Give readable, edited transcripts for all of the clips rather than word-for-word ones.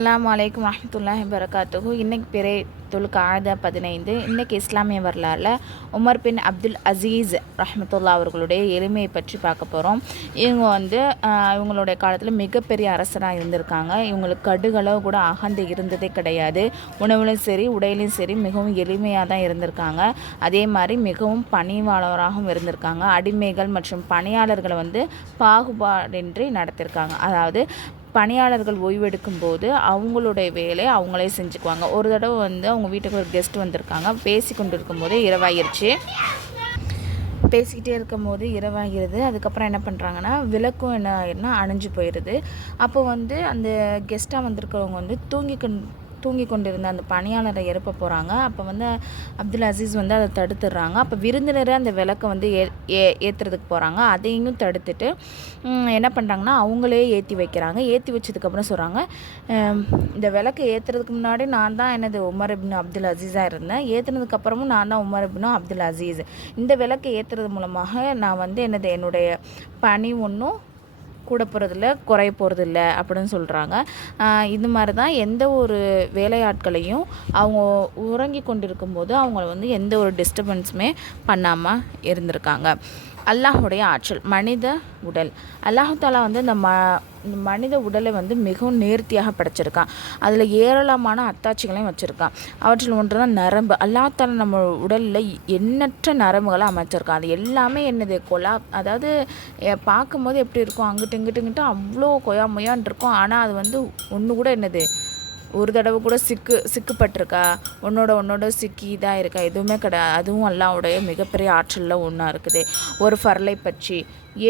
அஸ்ஸலாமு அலைக்கும் வரஹ்மத்துல்லாஹி வபரகாத்துஹு. இன்றைக்கி பிறை துல்காஅதா 15. இன்றைக்கி இஸ்லாமிய வரலாறில் உமர் பின் அப்துல் அசீஸ் ரஹ்மத்துல்லாஹ் அவர்களுடைய எளிமையை பற்றி பார்க்க போகிறோம். இவங்களுடைய காலத்தில் மிகப்பெரிய அரசராக இருந்திருக்காங்க. இவங்களுக்கு கடுகளவு கூட அகந்தை இருந்ததே கிடையாது. உணவுலையும் சரி உடையிலையும் சரி மிகவும் எளிமையாக தான் இருந்திருக்காங்க. அதே மாதிரி மிகவும் பணிவாளராகவும் இருந்திருக்காங்க. அடிமைகள் மற்றும் பணியாளர்களை பாகுபாடின்றி நடத்தியிருக்காங்க. அதாவது பணியாளர்கள் ஓய்வெடுக்கும் போது அவங்களுடைய வேலையை அவங்களே செஞ்சுக்குவாங்க. ஒரு தடவை அவங்க வீட்டுக்கு ஒரு கெஸ்ட் வந்திருக்காங்க. பேசி கொண்டு இருக்கும்போது இரவாகிருச்சு. பேசிக்கிட்டே இருக்கும் போது இரவாகிறது. அதுக்கப்புறம் என்ன பண்ணுறாங்கன்னா விளக்கும் என்ன அணைஞ்சு போயிடுது. அப்போ அந்த கெஸ்ட்டாக வந்திருக்கிறவங்க தூங்கி கொண்டிருந்த அந்த பணியாளரை எழுப்ப போகிறாங்க. அப்போ அப்துல் அசீஸ் அதை தடுத்துடுறாங்க. அப்போ விருந்தினரை அந்த விளக்கை ஏற்றுறதுக்கு போகிறாங்க. அதையும் தடுத்துட்டு என்ன பண்ணுறாங்கன்னா அவங்களே ஏற்றி வைக்கிறாங்க. ஏற்றி வச்சதுக்கப்புறம் சொல்கிறாங்க, இந்த விளக்கை ஏற்றுறதுக்கு முன்னாடி நான் தான் உமர் இப்னு அப்துல் அசீஸாக இருந்தேன். ஏற்றுனதுக்கப்புறமும் நான் தான் உமர் இப்னு அப்துல் அசீஸ். இந்த விளக்கை ஏற்றுறது மூலமாக நான் என்னுடைய பணி ஒன்றும் கூட போகிறதில்ல, குறைய போகிறதில்ல அப்படின்னு சொல்கிறாங்க. இது மாதிரி தான் எந்த ஒரு வேலையாட்களையும் அவங்க உறங்கி கொண்டிருக்கும்போது அவங்கள எந்த ஒரு டிஸ்டர்பன்ஸுமே பண்ணாமல் இருந்திருக்காங்க. அல்லாஹுடைய ஆற்றல். மனித உடல். அல்லாஹு தாலா இந்த மனித உடலை மிகவும் நேர்த்தியாக படைச்சிருக்கான். அதில் ஏராளமான அத்தாட்சிகளையும் வச்சுருக்கான். அவற்றில் ஒன்று தான் நரம்பு. அல்லாஹ் தாலா நம்ம உடலில் எண்ணற்ற நரம்புகளை அமைச்சிருக்கான். அது எல்லாமே அதாவது பார்க்கும்போது எப்படி இருக்கும், அங்கிட்டு அவ்வளோ கொயாமையான் இருக்கும். ஆனால் அது ஒன்று கூட ஒரு தடவை கூட சிக்குப்பட்டிருக்கா, உன்னோட சிக்கி இதாக இருக்கா, எதுவுமே கிடையாது. அதுவும் அல்லாஹ்வுடைய மிகப்பெரிய ஆற்றலில் ஒன்றா இருக்குது. ஒரு ஃபர்லை பற்றி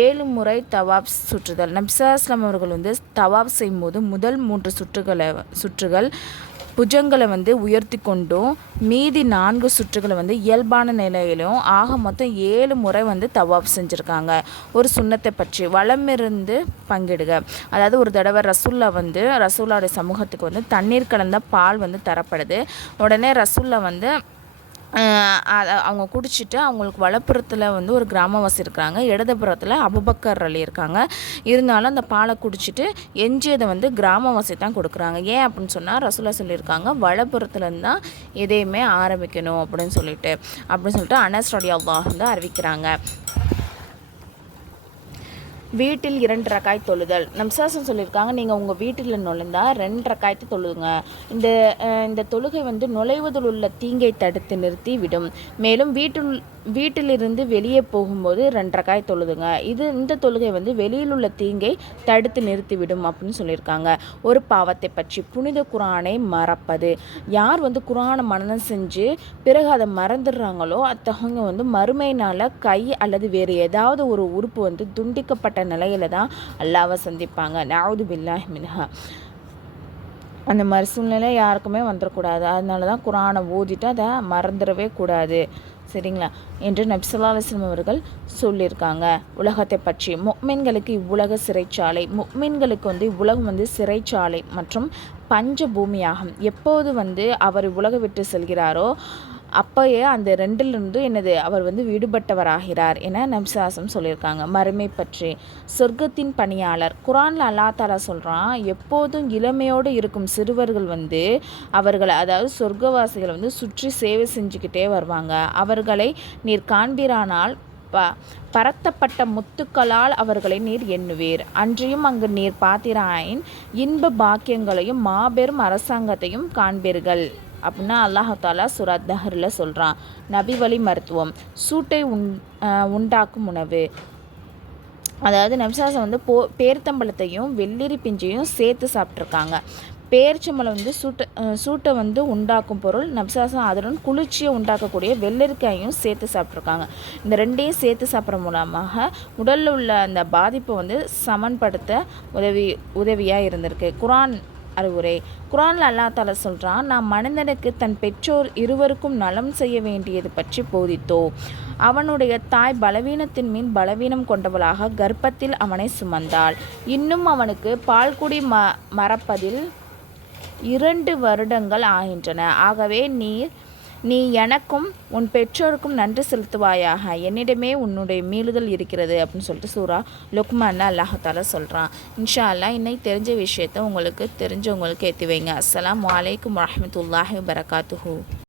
7 முறை தவாப் சுற்றுதல். நபி ஸல்லல்லாஹு அலைஹி வஸல்லம் அவர்கள் தவாப் செய்யும்போது முதல் 3 சுற்றுகள் புஜங்களை உயர்த்தி கொண்டும் மீதி 4 சுற்றுகளை இயல்பான நிலையிலும் ஆக மொத்தம் 7 முறை தவாப் செஞ்சுருக்காங்க. ஒரு சுன்னத்தை பற்றி வலமிருந்து பங்கிடுக. அதாவது ஒரு தடவை ரசூல்லாவுடைய சமூகத்துக்கு தண்ணீர் கலந்த பால் தரப்படுது. உடனே ரசூல்லா அவங்க குடிச்சிட்டு அவங்களுக்கு வலப்புறத்தில் ஒரு கிராமவாசி இருக்கிறாங்க, இடதுபுறத்தில் அபூபக்கர் அலி இருக்காங்க. இருந்தாலும் அந்த பாலை குடிச்சிட்டு எஞ்சியதை கிராமவாசி தான் கொடுக்குறாங்க. ஏன் அப்படின்னு சொன்னால் ரசூலா சொல்லியிருக்காங்க, வலப்புறத்துலேருந்து தான் எதையுமே ஆரம்பிக்கணும் அப்படின்னு சொல்லிட்டு அனஸ் ரலியல்லாஹு அறிவிக்கிறாங்க. வீட்டில் 2 ரக்காய் தொழுதல். நம்சாசன் சொல்லியிருக்காங்க, நீங்கள் உங்கள் வீட்டில் நுழைந்தால் 2 ரக்காய்த்து தொழுதுங்க. இந்த தொழுகை நுழைவதில் உள்ள தீங்கை தடுத்து நிறுத்தி விடும். மேலும் வீட்டிலிருந்து வெளியே போகும்போது 2 ரக்காய் தொழுதுங்க. இந்த தொழுகை வெளியில் உள்ள தீங்கை தடுத்து நிறுத்திவிடும் அப்படின்னு சொல்லியிருக்காங்க. ஒரு பாவத்தை பற்றி. புனித குர்ஆனை மறப்பது. யார் குர்ஆனை மனனம் செஞ்சு பிறகு அதை மறந்துடுறாங்களோ அத்தவங்க மறுமையினால் கை அல்லது வேறு ஏதாவது ஒரு உறுப்பு துண்டிக்கப்பட்ட நிலையில தான் அல்லாஹ்வை சந்திப்பாங்க. நஅூது பில்லாஹி மின்ஹா. அந்த மாதிரி சூழ்நிலை யாருக்குமே வந்துடக்கூடாது. அதனால தான் குர்ஆனை ஓதிட்டு அதை மறந்துடவே கூடாது, சரிங்களா என்று நபி ஸல்லல்லாஹு அலைஹி வஸல்லம் அவர்கள் சொல்லியிருக்காங்க. உலகத்தை பற்றி. முஃமின்களுக்கு இவ்வுலக சிறைச்சாலை. முஃமின்களுக்கு இவ்வுலகம் சிறைச்சாலை மற்றும் பஞ்ச பூமியாகும். எப்போது அவர் உலக விட்டு செல்கிறாரோ அப்போயே அந்த 2லிருந்து அவர் விடுபட்டவராகிறார் என நபிசாசம் சொல்லியிருக்காங்க. மறுமை பற்றி. சொர்க்கத்தின் பணியாளர். குர்ஆனில் அல்லாஹ் தஆலா சொல்கிறான், எப்போதும் இளமையோடு இருக்கும் சிறுவர்கள் அவர்களை அதாவது சொர்க்கவாசிகளை சுற்றி சேவை செஞ்சுக்கிட்டே வருவாங்க. அவர்களை நீர் காண்பீரானால் பரத்தப்பட்ட முத்துக்களால் அவர்களை நீர் எண்ணுவீர். அன்றியும் அங்கு நீர் பார்த்தீராயின் இன்ப பாக்கியங்களையும் மாபெரும் அரசாங்கத்தையும் காண்பீர்கள் அப்படின்னா அல்லாஹ் தாலா சூரா தஹ்ரில் சொல்கிறான். நபி வழி மருத்துவம். சூட்டை உண்டாக்கும் உணவு. அதாவது நபிசாசம் பேர்த்தம்பழத்தையும் வெள்ளரி பிஞ்சையும் சேர்த்து சாப்பிட்ருக்காங்க. பேரிச்சம்பழம் சூட்டை உண்டாக்கும் பொருள். நபிசாசம் அதுடன் குளிர்ச்சியை உண்டாக்கக்கூடிய வெள்ளரிக்காயும் சேர்த்து சாப்பிட்ருக்காங்க. இந்த 2ஐயும் சேர்த்து சாப்பிட்ற மூலமாக உடலில் உள்ள அந்த பாதிப்பை சமன்படுத்த உதவியாக இருந்திருக்கு. குர்ஆன் அறிவுரை. குர்ஆனில் அல்லாஹ் தஆலா சொல்கிறான், நாம் மனிதனுக்கு தன் பெற்றோர் இருவருக்கும் நலம் செய்ய வேண்டியது பற்றி போதித்தோம். அவனுடைய தாய் பலவீனத்தின் மீன் பலவீனம் கொண்டவளாக கர்ப்பத்தில் அவனை சுமந்தாள். இன்னும் அவனுக்கு பால்குடி மறப்பதில் 2 வருடங்கள் ஆகின்றன. ஆகவே நீர் நீ எனக்கும் உன் பெற்றோருக்கும் நன்றி செலுத்துவாயாக, என்னிடமே உன்னுடைய மீளுதல் இருக்கிறது அப்படின்னு சொல்லிட்டு சூரா லுக்மான் அல்லாஹாலா சொல்கிறான். இன்ஷா அல்லாஹ் இன்னைக்கு தெரிஞ்ச விஷயத்த உங்களுக்கு தெரிஞ்சவங்களுக்கு ஏற்றி வைங்க. அஸ்ஸலாமு அலைக்கும் வரஹ்மத்துல்லாஹி வபரகாத்துஹு.